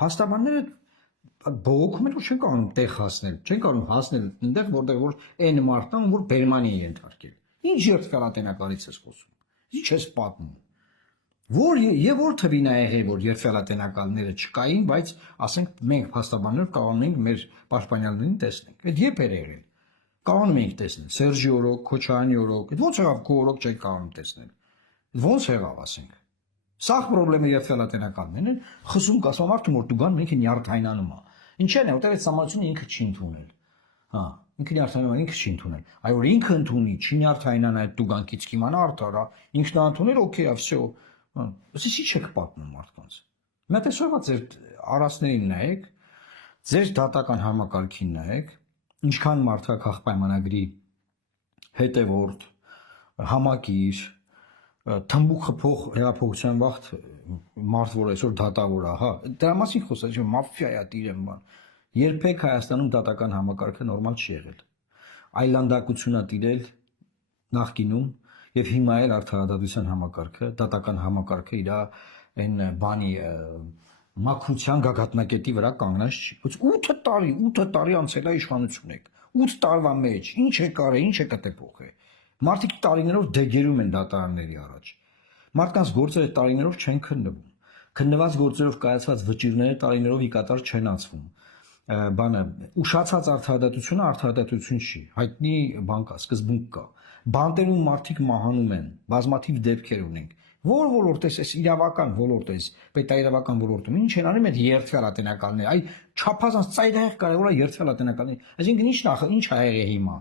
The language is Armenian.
Փաստաբանները բողոքում են, որ չեն կարող տեղ հասնել, չեն կարող հասնել այնտեղ, որտեղ որ այն մարդն որ բերմանի է ենթարկել։ Ինչ երթվելատենակալից ես խոսում։ Ինչ ես պատմում։ Որ թվին ա եղել, որ երթվելատենակալները չկային, բայց ասենք մենք փաստաբաններ կարող ենք մեր պաշտպանյալներին տեսնենք։ Այդ երբ էր եղել։ Կարող ենք տեսնել Սերժի օրոք, Քոչարյանի օրոք, այդ ո՞նց եղավ քո օրոք չեք կարող տեսնել։ Ո՞նց եղավ, ասենք։ Սաղ պրոբլեմը երթվելատենականներն են, խսում կասում մարդու որ դուգան ինքը նյարդայնանում է։ Ինչեն է, որտեղ այդ համացությունը ինքը չի ընդունել։ Հա, ինքը նյարդայնանում է, ինքը չի ընդունել։ Այ որ ինքը ընդունի, չի նյարդայնանա այդ դուգանքից կիմանա արդարա, ինքն ընդունել, օքեյ է, վсё։ Ոսի չի չեք պատմում մարդկանց։ Մտածողա ձեր արասներին նայեք, ձեր դատական համակարգին նայեք, ինչքան մարդկա պայմանագրի հետևորդ, համակիր, թմբուկ խփող հեղափոխության վաղ մարդ որ այսօր դատավոր է, հա, դրա մասին խոսած չէ, մաֆիա է տիրեմ բան։ Երբեք Հայաստանում դատական համակարգը նորմալ չի եղել։ Այլանդակություն է տիրել նախկինում եւ հիմա էլ արդարադատության համակարգը, դատական համակարգը իր այն բանի մաքրության գագաթնակետի վրա կանգնած չի։ Ոչ 8 տարի անցել է իշխանություն եք։ 8 տարվա մեջ ինչ է կարել, ինչ է կտեպոխել։ Մարդիկ տարիներով դեգերում են դատարանների առաջ։ Մարդկանց գործերը տարիներով չեն քննվում։ Քննված գործերով կայացված վճիռները տարիներով ի կատար չեն ածվում։ Բանը ուշացած արդարադատությունը արդարադատություն չի։ Հայտնի բան կա, սկզբունք կա։ Բանտերում մարդիկ մահանում են, բազմաթիվ դեպքեր ունենք։ Որ ոլորտ է, այս իրավական ոլորտ է, պետաիրավական ոլորտում ինչ են անում այդ երթվելատենակալները։ Այ չափազանց ծայրահեղ կարևոր է երթվելատենակալները։ Այսինքն ինչ ա եղել հիմա։